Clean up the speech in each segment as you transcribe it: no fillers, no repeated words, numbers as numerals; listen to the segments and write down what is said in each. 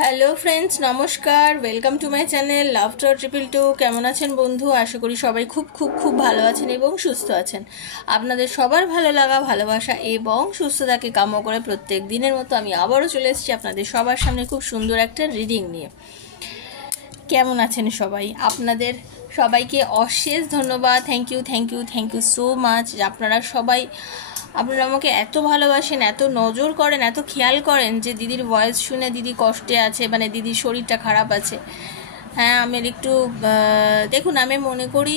Hello friends, নমস্কার। Welcome to my channel love to 222। কেমন আছেন বন্ধু? আশা করি সবাই খুব খুব খুব ভালো আছেন এবং সুস্থ আছেন। আপনাদের সবার ভালো লাগা, ভালোবাসা এবং সুস্থতাকে কামনা করে প্রত্যেক দিনের মতো আমি আবারও চলে এসেছি আপনাদের সবার সামনে খুব সুন্দর একটা রিডিং নিয়ে। কেমন আছেন সবাই? আপনাদের সবাইকে অশেষ ধন্যবাদ। Thank you so much. আপনারা আমাকে এত ভালোবাসেন, এত নজর করেন, এত খেয়াল করেন যে দিদির ভয়েস শুনে দিদি কষ্টে আছে, মানে দিদির শরীরটা খারাপ আছে। হ্যাঁ, আমি একটু দেখুন, আমি মনে করি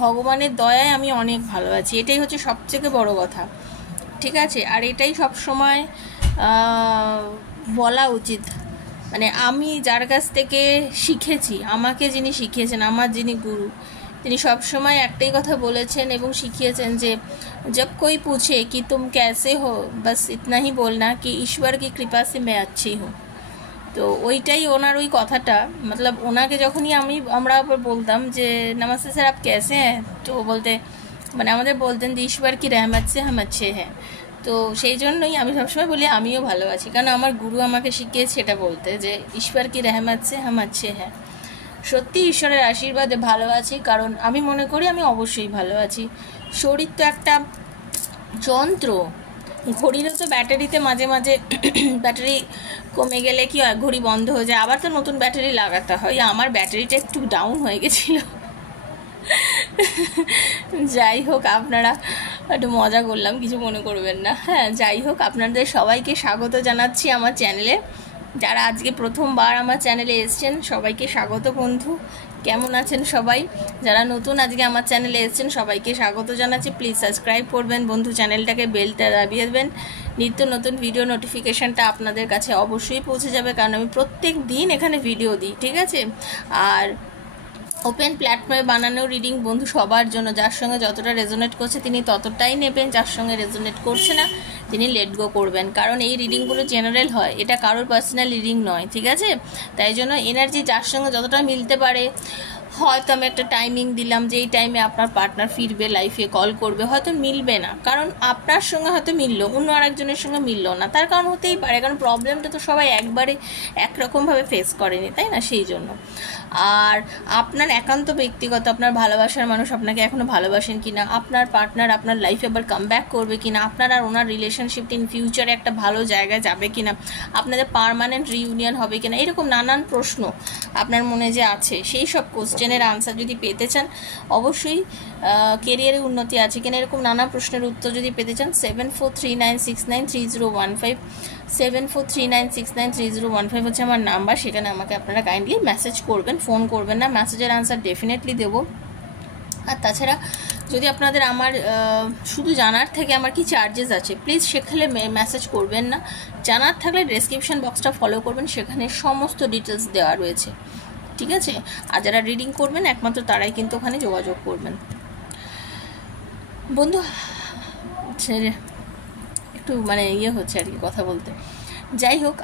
ভগবানের দয়ায় আমি অনেক ভালো আছি, এটাই হচ্ছে সবথেকে বড় কথা। ঠিক আছে, আর এটাই সব সময় বলা উচিত। মানে আমি যার কাছ থেকে শিখেছি, আমাকে যিনি শিখিয়েছেন, আমার যিনি গুরু, তিনি সবসময় একটাই কথা বলেছেন এবং শিখিয়েছেন যে जब कोई पूछे कि तुम कैसे हो, बस इतना ही बोलना कि ईश्वर की कृपा से मैं अच्छी हूँ। তো ওইটাই ওনার ওই কথাটা, মতলব ওনাকে যখনই আমরা বলতাম যে নমস্তে স্যার আপ कैसे हैं, তো বলতে মানে আমাদের বলতেন যে ঈশ্বর কি রহমত সে হাম अच्छे हैं। তো সেই জন্যই আমি সবসময় বলি আমিও ভালো আছি, কারণ আমার গুরু আমাকে শিখিয়েছে এটা বলতে যে ঈশ্বর কি রহমত সে হাম अच्छे हैं। সত্যি ঈশ্বরের আশীর্বাদে ভালো আছি, কারণ আমি মনে করি আমি অবশ্যই ভালো আছি। শরীর তো একটা যন্ত্র, ঘড়িরও তো ব্যাটারিতে মাঝে মাঝে ব্যাটারি কমে গেলে কি হয়, ঘড়ি বন্ধ হয়ে যায়, আবার তো নতুন ব্যাটারি লাগাতে হয়। আমার ব্যাটারিটা একটু ডাউন হয়ে গেছিলো। যাই হোক, আপনারা একটু মজা করলাম, কিছু মনে করবেন না। হ্যাঁ, যাই হোক, আপনাদের সবাইকে স্বাগত জানাচ্ছি আমার চ্যানেলে। যারা আজকে প্রথমবার আমার চ্যানেলে এসেছেন সবাইকে স্বাগত বন্ধু। কেমন আছেন সবাই? যারা নতুন আজকে আমার চ্যানেলে এসেছেন সবাইকে স্বাগত জানাচ্ছি। প্লিজ সাবস্ক্রাইব করবেন বন্ধু, চ্যানেলটাকে বেলটা দাবিয়ে দেবেন, নিত্য নতুন ভিডিও নোটিফিকেশানটা আপনাদের কাছে অবশ্যই পৌঁছে যাবে, কারণ আমি প্রত্যেক দিন এখানে ভিডিও দিই। ঠিক আছে, আর ওপেন প্ল্যাটফর্মে বানানো রিডিং বন্ধু সবার জন্য। যার সঙ্গে যতটা রেজোনেট করছে তিনি ততটাই নেবেন, যার সঙ্গে রেজোনেট করছে না তিনি লেট গো করবেন, কারণ এই রিডিংগুলো জেনারেল হয়, এটা কারোর পার্সোনাল রিডিং নয়। ঠিক আছে, তাই জন্য এনার্জি যার সঙ্গে যতটা মিলতে পারে, হয়তো আমি একটা টাইমিং দিলাম যে এই টাইমে আপনার পার্টনার ফিরবে, লাইফে কল করবে, হয়তো মিলবে না, কারণ আপনার সঙ্গে হয়তো মিললো, অন্য আরেকজনের সঙ্গে মিললো না, তার কারণ হতেই পারে, কারণ প্রবলেমটা তো সবাই একবারে একরকমভাবে ফেস করেনি, তাই না? সেই জন্য। আর আপনার একান্ত ব্যক্তিগত, আপনার ভালোবাসার মানুষ আপনাকে এখনও ভালোবাসেন কিনা, আপনার পার্টনার আপনার লাইফে আবার কাম ব্যাক করবে কিনা, আপনার আর ওনার রিলেশনশিপটা ইন ফিউচারে একটা ভালো জায়গায় যাবে কিনা, আপনাদের পার্মানেন্ট রিইউনিয়ন হবে কিনা, এরকম নানান প্রশ্ন আপনার মনে যে আছে, সেই সব কোশ্চেনের আনসার যদি পেতে চান, অবশ্যই কেরিয়ারে উন্নতি আছে কিনা, এরকম নানা প্রশ্নের উত্তর যদি পেতে চান, 7439693015 7439693015 হচ্ছে আমার নাম্বার। সেখানে আমাকে আপনারা কাইন্ডলি মেসেজ করবেন, ফোন করবেন না, মেসেজের আনসার ডেফিনেটলি দেবো। আর তাছাড়া যদি আপনাদের আমার শুধু জানার থেকে আমার কি চার্জেস আছে, প্লিজ সেখানে মেসেজ করবেন না। জানার থাকলে ডেসক্রিপশন বক্সটা ফলো করবেন, সেখানে সমস্ত ডিটেলস দেওয়া রয়েছে। ঠিক আছে, আর যারা রিডিং করবেন একমাত্র তারাই কিন্তু ওখানে যোগাযোগ করবেন বন্ধু। একটু মানে হচ্ছে আর কি কথা বলতে। যাই হোক,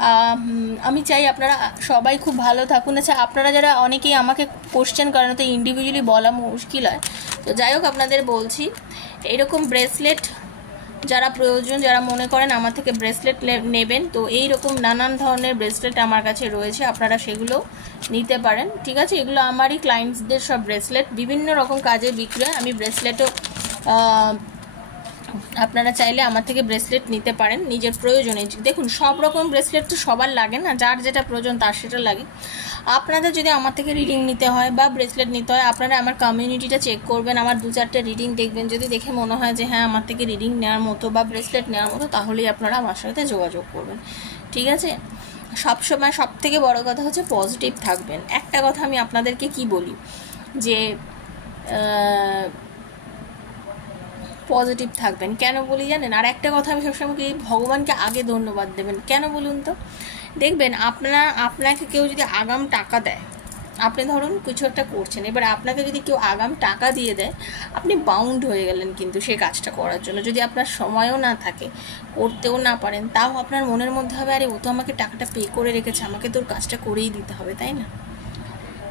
আমি চাই আপনারা সবাই খুব ভালো থাকুন। আচ্ছা, আপনারা যারা অনেকেই আমাকে কোশ্চেন করেন, তো ইন্ডিভিজুয়ালি বলা মুশকিল হয়, তো যাই হোক আপনাদের বলছি, এইরকম ব্রেসলেট যারা প্রয়োজন, যারা মনে করেন আমার থেকে ব্রেসলেট নেবেন, তো এইরকম নানান ধরনের ব্রেসলেট আমার কাছে রয়েছে, আপনারা সেগুলো নিতে পারেন। ঠিক আছে, এগুলো আমারই ক্লায়েন্টসদের সব ব্রেসলেট, বিভিন্ন রকম কাজে বিক্রি হয়। আমি ব্রেসলেটও আপনারা চাইলে আমার থেকে ব্রেসলেট নিতে পারেন নিজের প্রয়োজনে। দেখুন, সব রকম ব্রেসলেট তো সবার লাগে না, যার যেটা প্রয়োজন তার সেটা লাগে। আপনাদের যদি আমার থেকে রিডিং নিতে হয় বা ব্রেসলেট নিতে হয়, আপনারা আমার কমিউনিটিটা চেক করবেন, আমার 2-4টে রিডিং দেখবেন, যদি দেখে মনে হয় যে হ্যাঁ আমার থেকে রিডিং নেওয়ার মতো বা ব্রেসলেট নেওয়ার মতো, তাহলেই আপনারা আমার সাথে যোগাযোগ করবেন। ঠিক আছে, সবসময় সব থেকে বড় কথা হচ্ছে পজিটিভ থাকবেন। একটা কথা আমি আপনাদেরকে কি বলি, যে পজিটিভ থাকবেন। কেন বলি জানেন? আর একটা কথা আমি সবসময় বলি, ভগবানকে আগে ধন্যবাদ দেবেন। কেন বলুন তো? দেখবেন আপনাকে কেউ যদি আগাম টাকা দেয়, আপনি ধরুন কিছু একটা করছেন, এবার আপনাকে যদি কেউ আগাম টাকা দিয়ে দেয়, আপনি বাউন্ড হয়ে গেলেন কিন্তু সেই কাজটা করার জন্য। যদি আপনার সময়ও না থাকে, করতেও না পারেন, তাও আপনার মনের মধ্যে হবে আরে ও তো আমাকে টাকাটা পে করে রেখেছে, আমাকে তোর কাজটা করেই দিতে হবে, তাই না?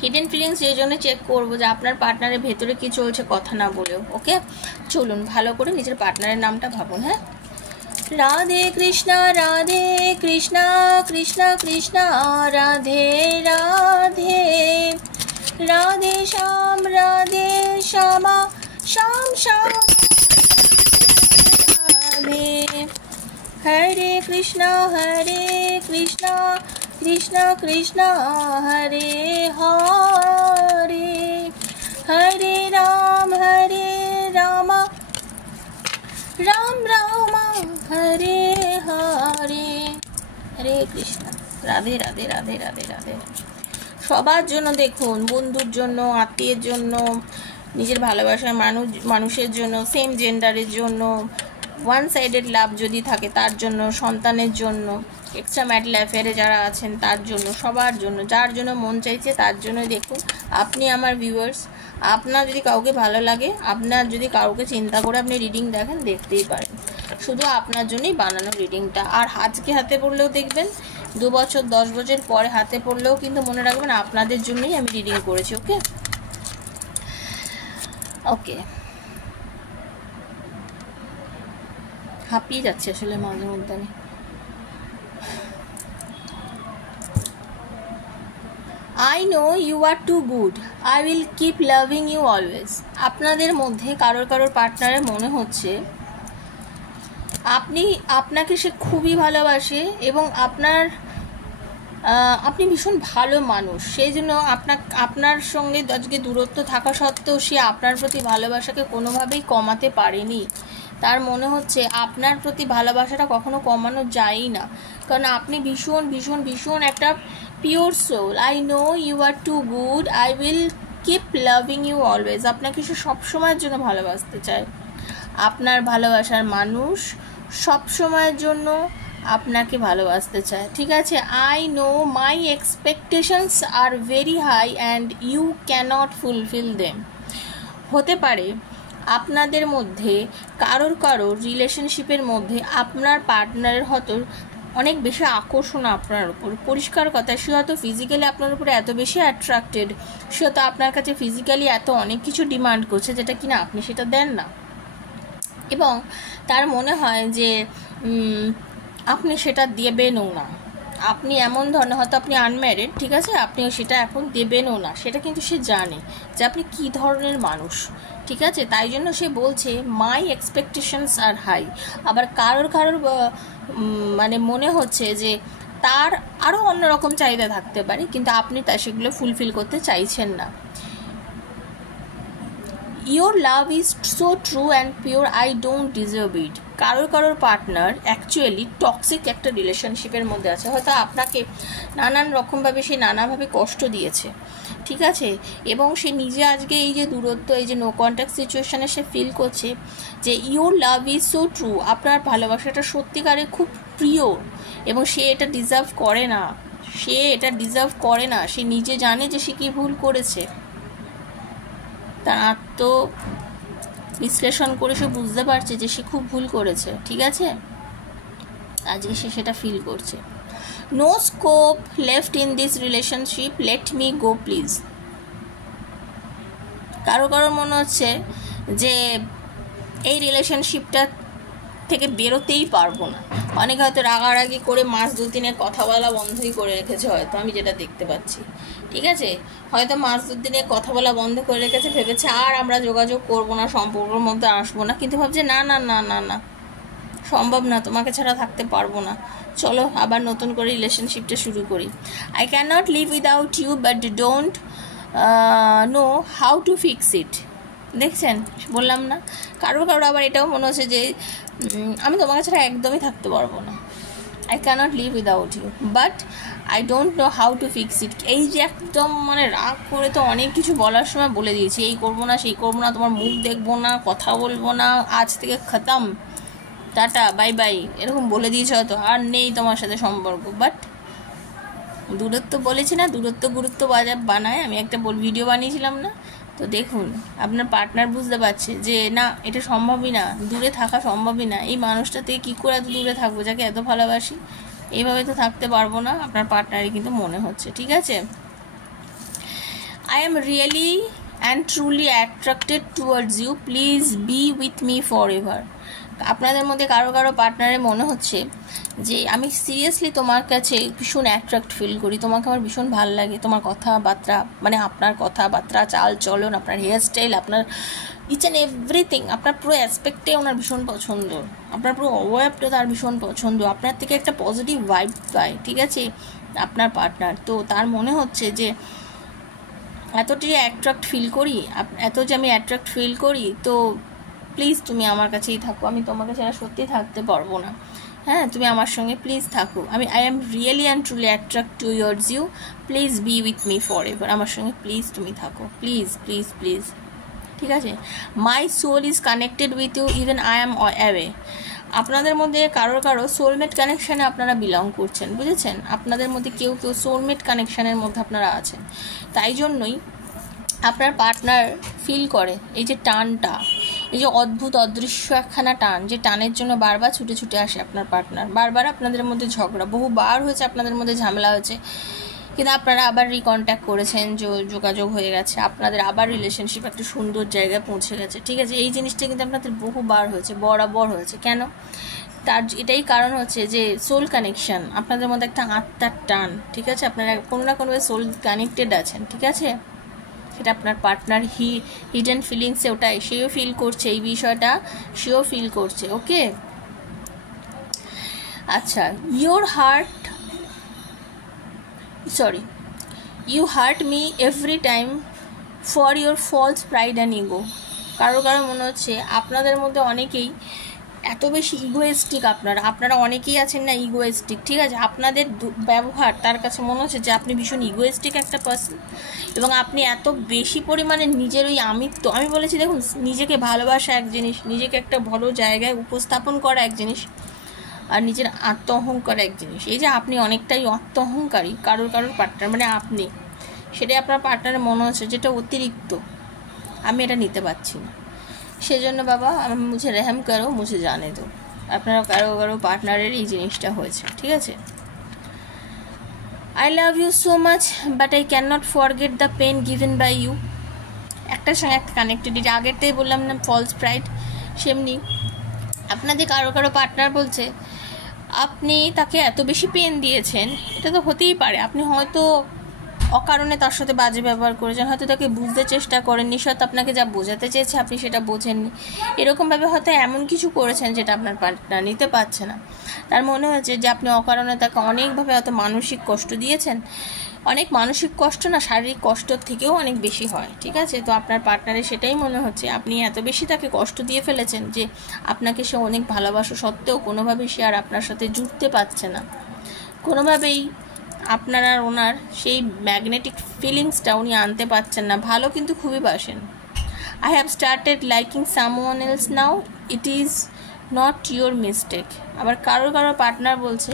হিডেন ফিলিংস এই জন্য চেক করবো যে আপনার পার্টনারের ভেতরে কি চলছে কথা না বলেও। ওকে, চলুন ভালো করে নিজের পার্টনারের নামটা ভাবুন। হ্যাঁ, রাধে কৃষ্ণা কৃষ্ণ কৃষ্ণ রাধে রাধে, রাধে শ্যামা শ্যাম শ্যাম রাধে, হরে কৃষ্ণ কৃষ্ণ কৃষ্ণ হরে হরে, হরে রাম রাম রাম হরে হরে, হরে কৃষ্ণ। রাধে রাধে রাধে রাধে রাধে। সবার জন্য দেখুন, বন্ধুর জন্য, আত্মীয়ের জন্য, নিজের ভালোবাসার মানুষের জন্য, সেম জেন্ডারের জন্য, ওয়ান সাইডেড লাভ যদি থাকে তার জন্য, সন্তানের জন্য, এক্সট্রা ম্যারিটাল অ্যাফেয়ারে যারা আছেন তার জন্য, সবার জন্য, যার জন্য মন চাইছে তার জন্য। দেখুন, আপনি আমার ভিউয়ার্স, আপনার যদি কাউকে ভালো লাগে, আপনার যদি কাউকে চিন্তা করে আপনি রিডিং দেখেন, দেখতেই পারেন। শুধু আপনার জন্যই বানানো রিডিংটা। আর আজকে হাতে পড়লেও দেখবেন, 2 বছর 10 বছর পরে হাতে পড়লেও কিন্তু মনে রাখবেন আপনাদের জন্যই আমি রিডিং করেছি। ওকে ওকে, হাঁপিয়ে যাচ্ছে আসলে মাঝে মধ্যে আমি। I know you are too good. I will keep loving you always. আপনাদের মধ্যে কারোর পার্টনারের মনে হচ্ছে আপনাকে সে খুবই ভালোবাসে এবং আপনি ভীষণ ভালো মানুষ, সেই জন্য আপনার সঙ্গে আজকে দূরত্ব থাকা সত্ত্বেও সে আপনার প্রতি ভালোবাসাকে কোনোভাবেই কমাতে পারেনি। তার মনে হচ্ছে আপনার প্রতি ভালোবাসাটা কখনো কমানো যায়ই না, কারণ আপনি ভীষণ ভীষণ ভীষণ একটা pure soul. I know you are too good, I will keep loving you always. আপনাকে সে সবসময়ের জন্য ভালোবাসতে চায়। আপনার ভালোবাসার মানুষ সবসময়ের জন্য আপনাকে ভালোবাসতে চায়, ঠিক আছে? I know my expectations are very high and you can't fulfil them. হতে পারে আপনাদের মধ্যে কারোর রিলেশনশিপের মধ্যে আপনার পার্টনারের হয়তো অনেক বেশি আকর্ষণ আপনার উপর। পরিষ্কার কথা, সে হয়তো ফিজিক্যালি আপনার উপরে এত বেশি অ্যাট্রাক্টেড, সে হয়তো আপনার কাছে ফিজিক্যালি এত অনেক কিছু ডিমান্ড করছে যেটা কিনা আপনি সেটা দেন না, এবং তার মনে হয় যে আপনি সেটা দেবেনও না। আপনি এমন ধরনের, হয়তো আপনি আনম্যারিড, ঠিক আছে, আপনিও সেটা এখন দেবেনও না, সেটা কিন্তু সে জানে যে আপনি কী ধরনের মানুষ, ঠিক আছে? তাই জন্য সে বলছে মাই এক্সপেকটেশনস আর হাই। আবার কারোর মানে মনে হচ্ছে যে তার আরও অন্যরকম চাহিদা থাকতে পারে, কিন্তু আপনি তা সেগুলো ফুলফিল করতে চাইছেন না। Your love is so true and pure, I don't deserve ইট। কারোর পার্টনার অ্যাকচুয়ালি টক্সিক একটা রিলেশনশিপের মধ্যে আছে, হয়তো আপনাকে নানান রকমভাবে সে নানাভাবে কষ্ট দিয়েছে, ঠিক আছে? এবং সে নিজে আজকে এই যে দূরত্ব, এই যে নো কন্ট্যাক্ট সিচুয়েশানে সে ফিল করছে যে your love is so true, আপনার ভালোবাসাটা সত্যিকারে খুব প্রিয়, এবং সে এটা ডিজার্ভ করে না, সে নিজে জানে যে সে কী ভুল করেছে। তার আত্ম বিশ্লেষণ করে সে বুঝতে পারছে যে সে খুব ভুল করেছে, ঠিক আছে? আজকে সে সেটা ফিল করছে। No scope left in this relationship, let me go please. কারো মনে হচ্ছে যে এই রিলেশনশিপটা থেকে বেরোতেই পারবো না। অনেকে হয়তো রাগারাগি করে মাস 2-3 কথা বলা বন্ধই করে রেখেছে, হয়তো আমি যেটা দেখতে পাচ্ছি, ঠিক আছে? হয়তো মাস 2 কথা বলা বন্ধ করে রেখেছে, ভেবেছে আর আমরা যোগাযোগ করবো না, সম্পর্কের মধ্যে আসবো না, কিন্তু ভাবছে না না না না না, সম্ভব না, তোমাকে ছাড়া থাকতে পারবো না, চলো আবার নতুন করে রিলেশনশিপটা শুরু করি। I can not live without you but don't know how to fix it. দেখছেন, বললাম না? কারোর আবার এটাও মনে হচ্ছে যে আমি তোমাকে ছাড়া একদমই থাকতে পারবো না, I can't live without you but I don't know how to fix it. এই যে একদম মানে রাগ করে তো অনেক কিছু বলার সময় বলে দিয়েছি, এই করবো না, সেই করবো না, তোমার মুখ দেখবো না, কথা বলবো না, আজ থেকে খতম, টাটা বাই বাই, এরকম বলে দিয়েছে, হয়তো আর নেই তোমার সাথে সম্পর্ক। বাট দূরত্ব বলেছি না, দূরত্ব গুরুত্ব বানায়। আমি একটা ভিডিও বানিয়েছিলাম না? তো দেখুন, আপনার পার্টনার বুঝতে পারছে যে না, এটা সম্ভবই না, দূরে থাকা সম্ভবই না, এই মানুষটা থেকে কী করে এত দূরে থাকবো যাকে এত ভালোবাসি, এইভাবে তো থাকতে পারবো না, আপনার পার্টনারই কিন্তু মনে হচ্ছে, ঠিক আছে? I am really and truly attracted towards you. Please be with me forever. আপনাদের মধ্যে কারো কারো পার্টনারের মনে হচ্ছে যে আমি সিরিয়াসলি তোমার কাছে ভীষণ অ্যাট্রাক্ট ফিল করি, তোমাকে আমার ভীষণ ভালো লাগে, তোমার কথাবার্তা, মানে আপনার কথাবার্তা, চাল চলন, আপনার হেয়ারস্টাইল, আপনার ইচ অ্যান্ড এভরিথিং, আপনার পুরো অ্যাসপেক্টে ওনার ভীষণ পছন্দ, আপনার পুরো অবয়বটা তার ভীষণ পছন্দ, আপনার থেকে একটা পজিটিভ ভাইব পায়, ঠিক আছে, আপনার পার্টনার। তো তার মনে হচ্ছে যে এতটি অ্যাট্রাক্ট ফিল করি, এত যে আমি অ্যাট্রাক্ট ফিল করি, তো প্লিজ তুমি আমার কাছেই থাকো, আমি তোমাকে ছাড়া সত্যি থাকতে পারবো না, হ্যাঁ তুমি আমার সঙ্গে প্লিজ থাকো, I am really and truly attract towards you, please be with me forever, আমার সঙ্গে প্লিজ তুমি থাকো, প্লিজ প্লিজ প্লিজ, ঠিক আছে। My soul is connected with you even I am away. আপনাদের মধ্যে কারোর সোলমেট কানেকশানে আপনারা বিলং করছেন, বুঝেছেন, আপনাদের মধ্যে কেউ কেউ সোলমেট কানেকশানের মধ্যে আপনারা আছেন, তাই জন্যই আপনার পার্টনার ফিল করে এই যে টানটা, এই যে অদ্ভুত অদৃশ্য একখানা টান, যে টানের জন্য বারবার ছুটে ছুটে আসে আপনার পার্টনার, বারবার আপনাদের মধ্যে ঝগড়া, বহুবার হয়েছে আপনাদের মধ্যে ঝামেলা হয়েছে, কিন্তু আপনারা আবার রিকন্ট্যাক্ট করেছেন, যোগাযোগ হয়ে গেছে, আপনাদের আবার রিলেশনশিপ একটা সুন্দর জায়গায় পৌঁছে গেছে, ঠিক আছে। এই জিনিসটা কিন্তু আপনাদের বহুবার হয়েছে, বরাবর হয়েছে। কেন? তার এটাই কারণ হচ্ছে যে সোল কানেকশন, আপনাদের মধ্যে একটা আত্মার টান, ঠিক আছে, আপনারা কোনো না কোনোভাবে সোল কানেক্টেড আছেন, ঠিক আছে। সেটা আপনার পার্টনার হিডেন ফিলিংসে ওটাই সেও ফিল করছে, এই বিষয়টা সেও ফিল করছে, ওকে। আচ্ছা, you hurt me every time for your false pride and ego. কারো মনে হচ্ছে আপনাদের মধ্যে অনেকেই এত বেশি ইগোয়েস্টিক, আপনারা অনেকেই আছেন না ইগোয়েস্টিক, ঠিক আছে, আপনাদের ব্যবহার তার কাছে মনে হচ্ছে যে আপনি ভীষণ ইগোয়েস্টিক একটা পার্সন, এবং আপনি এত বেশি পরিমাণে নিজের ওই আমি বলেছি দেখুন, নিজেকে ভালোবাসা এক জিনিস, নিজেকে একটা ভালো জায়গায় উপস্থাপন করা এক জিনিস, আর নিজের আত্ম অহংকার এক জিনিস। এই যে আপনি অনেকটাই আত্ম অহংকারী কারোর পার্টনার, মানে আপনি সেটাই আপনার পার্টনারের মনে হচ্ছে যেটা অতিরিক্ত, আমি এটা নিতে পারছি না, সেজন্য বাবা মুঝে রেহম করো, মুঝে জানে দো। আপনারা কারো পার্টনারের এই জিনিসটা হয়েছে, ঠিক আছে। I love you so much but I can not forget the pen given by you. একটার সঙ্গে একটা কানেক্টেড, আগেরটাই বললাম না ফলস প্রাইড, সেমনি আপনাদের কারো পার্টনার বলছে আপনি তাকে এত বেশি পেন দিয়েছেন, এটা তো হতেই পারে, আপনি হয়তো অকারণে তার সাথে বাজে ব্যবহার করেছেন, হয়তো তাকে বুঝতে চেষ্টা করেননি, হয়তো আপনাকে যা বোঝাতে চেয়েছে আপনি সেটা বোঝেননি, এরকমভাবে হয়তো এমন কিছু করেছেন যেটা আপনার পার্টনার নিতে পারছে না, তার মনে হচ্ছে যে আপনি অকারণে তাকে অনেকভাবে হয়তো মানসিক কষ্ট দিয়েছেন। অনেক মানসিক কষ্ট না, শারীরিক কষ্টর থেকেও অনেক বেশি হয়, ঠিক আছে। তো আপনার পার্টনারের সেটাই মনে হচ্ছে, আপনি এত বেশি তাকে কষ্ট দিয়ে ফেলেছেন যে আপনাকে সে অনেক ভালোবাসা সত্ত্বেও কোনোভাবেই সে আর আপনার সাথে জুড়তে পারছে না, কোনোভাবেই আপনার আর ওনার সেই ম্যাগনেটিক ফিলিংসটা উনি আনতে পারছেন না। ভালো কিন্তু খুবই বাসেন। I have started liking someone else now, it is not your mistake. আবার কারোর পার্টনার বলছে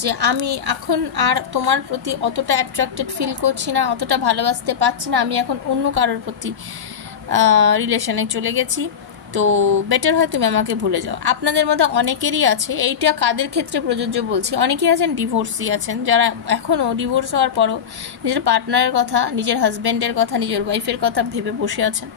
যে আমি এখন আর তোমার প্রতি অতটা অ্যাট্রাক্টেড ফিল করছি না, অতটা ভালোবাসতে পারছি না, আমি এখন অন্য কারোর প্রতি রিলেশনে চলে গেছি, তো বেটার হয় তুমি আমাকে ভুলে যাও। আপনাদের মধ্যে অনেকেরই আছে, এইটা কাদের ক্ষেত্রে প্রযোজ্য বলছি, অনেকেই আছেন ডিভোর্সি আছেন, যারা এখনও ডিভোর্স হওয়ার পরও নিজের পার্টনারের কথা, নিজের হাজব্যান্ডের কথা, নিজের ওয়াইফের কথা ভেবে বসে আছেন।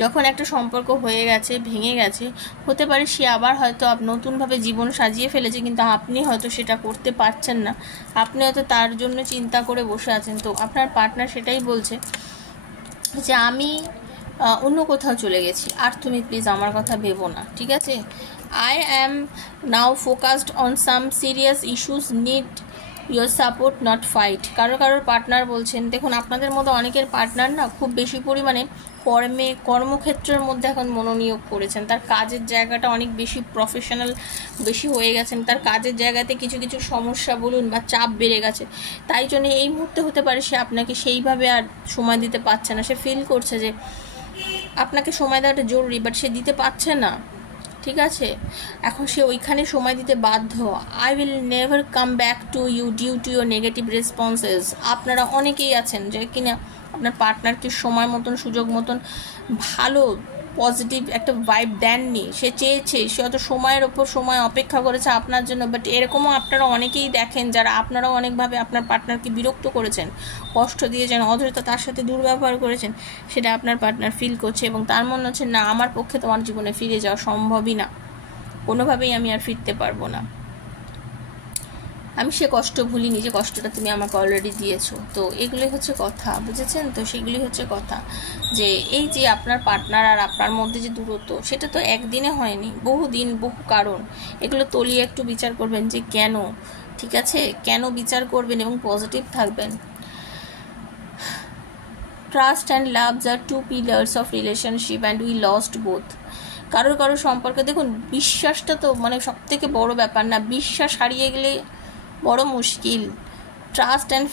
যখন একটা সম্পর্ক হয়ে গেছে, ভেঙে গেছে, হতে পারে সে আবার হয়তো নতুনভাবে জীবন সাজিয়ে ফেলেছে, কিন্তু আপনি হয়তো সেটা করতে পারছেন না, আপনি হয়তো তার জন্য চিন্তা করে বসে আছেন। তো আপনার পার্টনার সেটাই বলছে যে আমি অন্য কোথাও চলে গেছি, আর তুমি প্লিজ আমার কথা ভেবো না, ঠিক আছে। I am now focused on some serious issues, need your support not fight. কারোর পার্টনার বলছেন, দেখুন আপনাদের মধ্যে অনেকের পার্টনার না খুব বেশি পরিমাণে কর্মক্ষেত্রের মধ্যে এখন মনোনিয়োগ করেছেন, তার কাজের জায়গাটা অনেক বেশি প্রফেশনাল বেশি হয়ে গেছেন, তার কাজের জায়গাতে কিছু সমস্যা বলুন বা চাপ বেড়ে গেছে, তাই জন্য এই মুহূর্তে হতে পারে সে আপনাকে সেইভাবে আর সময় দিতে পারছে না, সে ফিল করছে যে আপনাকে সময় দেওয়াটা জরুরি, বাট সে দিতে পারছে না, ঠিক আছে, এখন সে ওইখানে সময় দিতে বাধ্য। I will never come back to you due to your negative responses. আপনারা অনেকেই আছেন যে কিনা আপনার পার্টনারকে সময় মতন সুযোগ মতন ভালো পজিটিভ একটা ভাইব দেননি। সে চেয়েছে, সে অত সময়ের ওপর সময় অপেক্ষা করেছে আপনার জন্য। বাট এরকমও আপনারা অনেকেই দেখেন যারা আপনারাও অনেকভাবে আপনার পার্টনারকে বিরক্ত করেছেন, কষ্ট দিয়েছেন, অযথা তার সাথে দুর্ব্যবহার করেছেন, সেটা আপনার পার্টনার ফিল করছে এবং তার মনে হচ্ছে না, আমার পক্ষে তোমার জীবনে ফিরে যাওয়া সম্ভবই না, কোনোভাবেই আমি আর ফিরতে পারবো না। আমি সে কষ্ট ভুলিনি যে কষ্টটা তুমি আমাকে অলরেডি দিয়েছো। তো এগুলি হচ্ছে কথা, বুঝেছেন তো? সেগুলি হচ্ছে কথা যে এই যে আপনার পার্টনার আর আপনার মধ্যে যে দূরত্ব, সেটা তো একদিনে হয়নি, বহু দিন, বহু কারণ। এগুলো তলিয়ে একটু বিচার করবেন যে কেন, ঠিক আছে? কেন বিচার করবেন এবং পজিটিভ থাকবেন। Trust and loves are two pillars of relationship and we lost both. কারোর সম্পর্কে দেখুন, বিশ্বাসটা তো মানে সব থেকে বড় ব্যাপার না? বিশ্বাস হারিয়ে গেলে বড় মুশকিল। ট্রাস্ট অ্যান্ড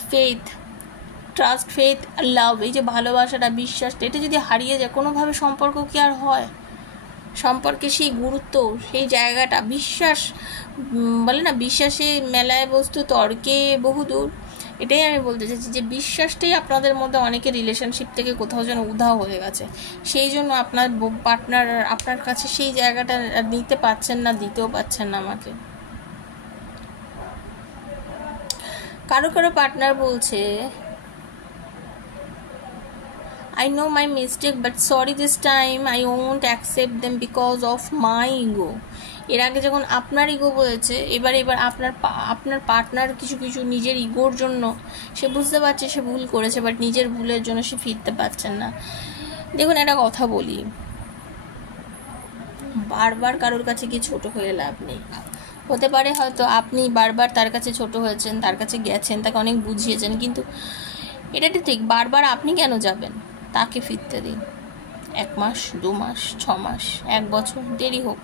ফেথ লাভ, এই যে ভালোবাসাটা, বিশ্বাসটা, এটা যদি হারিয়ে যায়, কোনোভাবে সম্পর্ক কি আর হয়? সম্পর্কে সেই গুরুত্ব, সেই জায়গাটা, বিশ্বাস বলে না, বিশ্বাসে মেলায় বস্তু তর্কে বহুদূর। এটাই আমি বলতে চাইছি যে বিশ্বাসটাই আপনাদের মধ্যে অনেকের রিলেশনশিপ থেকে কোথাও যেন উধাও হয়ে গেছে। সেই জন্য আপনার পার্টনার আপনার কাছে সেই জায়গাটা নিতে পারছেন না, দিতেও পারছেন না আমাকে। কারো পার্টনার বলছে, I know my mistake but sorry this time I won't accept them because of my ego. এর আগে যখন আপনার ইগো বলেছে, এবার আপনার পার্টনার কিছু নিজের ইগোর জন্য সে বুঝতে পারছে সে ভুল করেছে, বাট নিজের ভুলের জন্য সে ফিরতে পারছেন না। দেখুন, একটা কথা বলি, বারবার কারোর কাছে গিয়ে ছোট হয়ে লাভ নেই। হতে পারে হয়তো আপনি বারবার তার কাছে ছোট হয়েছেন, তার কাছে গেছেন, তাকে অনেক বুঝিয়েছেন, কিন্তু এটা ঠিক, বারবার আপনি কেন যাবেন? তাকে ফিরতে দিন। 1 মাস, 2 মাস, 6 মাস, 1 বছর, দেরি হোক।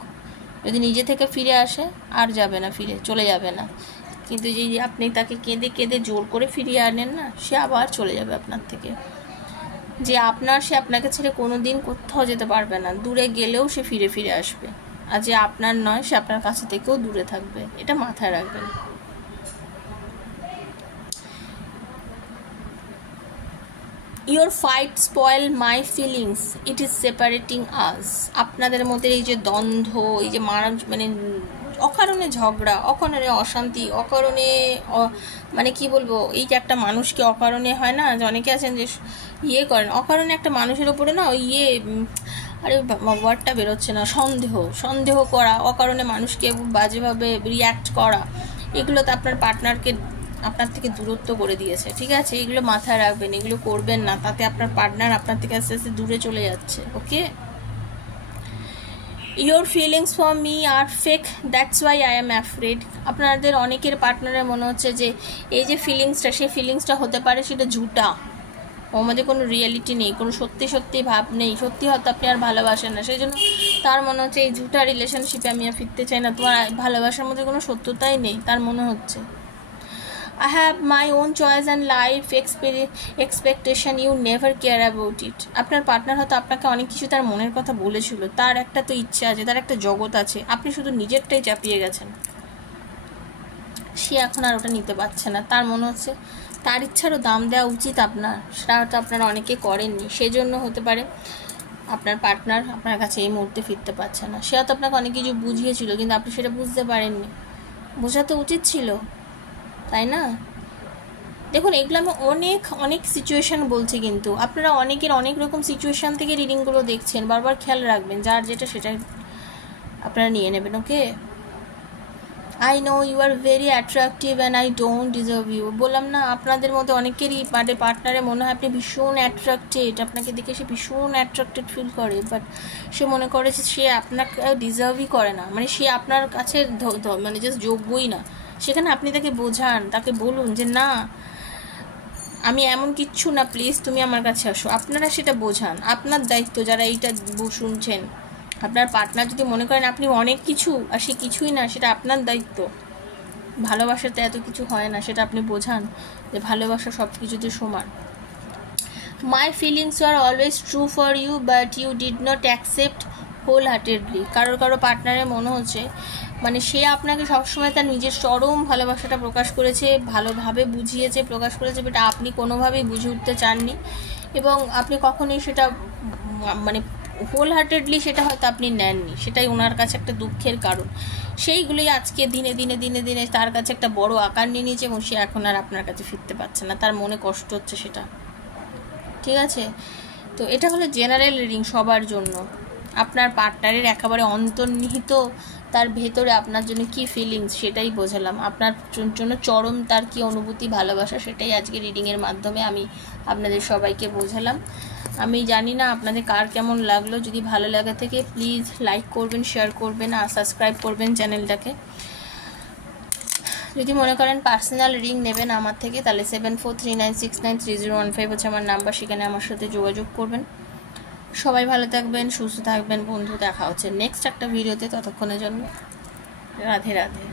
যদি নিজে থেকে ফিরে আসে আর যাবে না, ফিরে চলে যাবে না। কিন্তু যে আপনি তাকে কেঁদে কেঁদে জোর করে ফিরিয়ে আনেন না, সে আবার চলে যাবে আপনার থেকে। সে আপনাকে ছেড়ে কোনো দিন কোথাও যেতে পারবে না, দূরে গেলেও সে ফিরে আসবে। আর যে আপনার নয়, সে আপনার কাছে থেকেও দূরে থাকবে, এটা মাথায় রাখবেন। Your fight spoil my feelings, it is separating us. আপনাদের মধ্যে এই যে দ্বন্দ্ব, এই যে মানে অকারণে ঝগড়া, অকারণে অশান্তি, অকারণে মানে কি বলবো, এই যে একটা মানুষকে অকারণে হয় না, যে অনেকে আছেন যে করেন অকারণে একটা মানুষের ওপরে না আরে ওয়ার্ডটা বেরোচ্ছে না, সন্দেহ করা, অকারণে মানুষকে বাজেভাবে রিয়্যাক্ট করা, এগুলো তো আপনার পার্টনারকে আপনার থেকে দূরত্ব করে দিয়েছে, ঠিক আছে? এগুলো মাথায় রাখবেন, এগুলো করবেন না, তাতে আপনার পার্টনার আপনার থেকে আস্তে আস্তে দূরে চলে যাচ্ছে। Okay, your feelings for me are fake, that's why I am afraid. আপনাদের অনেকের পার্টনারের মনে হচ্ছে যে এই যে ফিলিংসটা, সেই ফিলিংসটা হতে পারে সেটা ঝুটা, ওর মধ্যে কোনো রিয়েলিটি নেই, কোনো সত্যি ভাব নেই, সত্যি হয়তো আপনি আর ভালোবাসেন না, সেই জন্য তার মনে হচ্ছে এই ঝুটা রিলেশনশিপে আমি আর ফিরতে চাই না, তোমার ভালোবাসার মধ্যে কোনো সত্যতাই নেই, তার মনে হচ্ছে। I have my own choice and life expectation, you never care about it. আপনার পার্টনার হয়তো আপনাকে অনেক কিছু তার মনের কথা বলেছিল, তার একটা তো ইচ্ছা আছে, তার একটা জগৎ আছে, আপনি শুধু নিজেরটাই চাপিয়ে গেছেন। সে এখন আর ওটা নিতে পারছে না, তার মনে হচ্ছে তার ইচ্ছারও দাম দেওয়া উচিত আপনার, সেটা হয়তো আপনারা অনেকে করেননি, সেজন্য হতে পারে আপনার পার্টনার আপনার কাছে এই মুহূর্তে ফিরতে পারছে না। সে হয়তো আপনাকে অনেক কিছু বুঝিয়েছিল, কিন্তু আপনি সেটা বুঝতে পারেননি, বোঝা তো উচিত ছিল, তাই না? দেখুন, এগুলো আমি অনেক সিচুয়েশান বলছি, কিন্তু আপনারা অনেকের অনেক রকম সিচুয়েশান থেকে রিডিংগুলো দেখছেন, বারবার খেয়াল রাখবেন, যার যেটা সেটা আপনারা নিয়ে নেবেন। Okay, I know you are very attractive and I don't deserve you. বললাম না, আপনাদের মধ্যে অনেকেরই পার্টনারে মনে হয় আপনি ভীষণ অ্যাট্রাক্টেড, আপনাকে দেখে সে ভীষণ অ্যাট্রাক্টেড ফিল করে, বাট সে মনে করে যে সে আপনাকে ডিজার্ভই করে না, মানে সে আপনার কাছে মানে জাস্ট যোগ্যই না। সেখানে আপনি তাকে বোঝান, তাকে বলুন যে না, আমি এমন কিচ্ছু না, প্লিজ তুমি আমার কাছে আসো। আপনারা সেটা বোঝান, আপনার দায়িত্ব। যারা এইটা শুনছেন, আপনার পার্টনার যদি মনে করেন আপনি অনেক কিছু আর সে কিছুই না, সেটা আপনার দায়িত্ব। ভালোবাসাতে এত কিছু হয় না, সেটা আপনি বোঝান যে ভালোবাসা সব কিছুতে সমান। My feelings are always true for you but you did not accept wholeheartedly. কারো পার্টনারের মনে হচ্ছে মানে সে আপনাকে সবসময় তার নিজের চরম ভালোবাসাটা প্রকাশ করেছে, ভালোভাবে বুঝিয়েছে, প্রকাশ করেছে, বাট আপনি কোনোভাবেই বুঝে উঠতে চাননি এবং আপনি কখনোই সেটা মানে হোল হার্টেডলি সেটা হয়তো আপনি নেননি, সেটাই ওনার কাছে একটা দুঃখের কারণ। সেইগুলোই আজকে দিনে দিনে দিনে দিনে তার কাছে একটা বড় আকার নিয়ে নিয়েছে এবং সে এখন আর আপনার কাছে ফিরতে পারছে না, তার মনে কষ্ট হচ্ছে সেটা। ঠিক আছে, তো এটা হলো জেনারেল রিডিং সবার জন্য। আপনার পার্টনারের একেবারে অন্তর্নিহিত তার ভেতরে আপনার জন্য কি ফিলিংস সেটাই বোঝালাম, আপনার জন্য চরম তার কি অনুভূতি ভালোবাসা সেটাই আজকে রিডিংয়ের মাধ্যমে আমি আপনাদের সবাইকে বোঝালাম। আমি জানি না আপনাদের কার কেমন লাগলো, যদি ভালো লাগে থেকে প্লিজ লাইক করবেন, শেয়ার করবেন আর সাবস্ক্রাইব করবেন চ্যানেলটাকে। যদি মনে করেন পার্সোনাল রিডিং নেবেন আমার থেকে তাহলে 7439693015 হচ্ছে আমার নাম্বার, সেখানে আমার সাথে যোগাযোগ করবেন। সবাই ভালো থাকবেন, সুস্থ থাকবেন বন্ধু, দেখা হচ্ছে নেক্সট একটা ভিডিওতে, ততক্ষণের জন্য রাধে রাধে।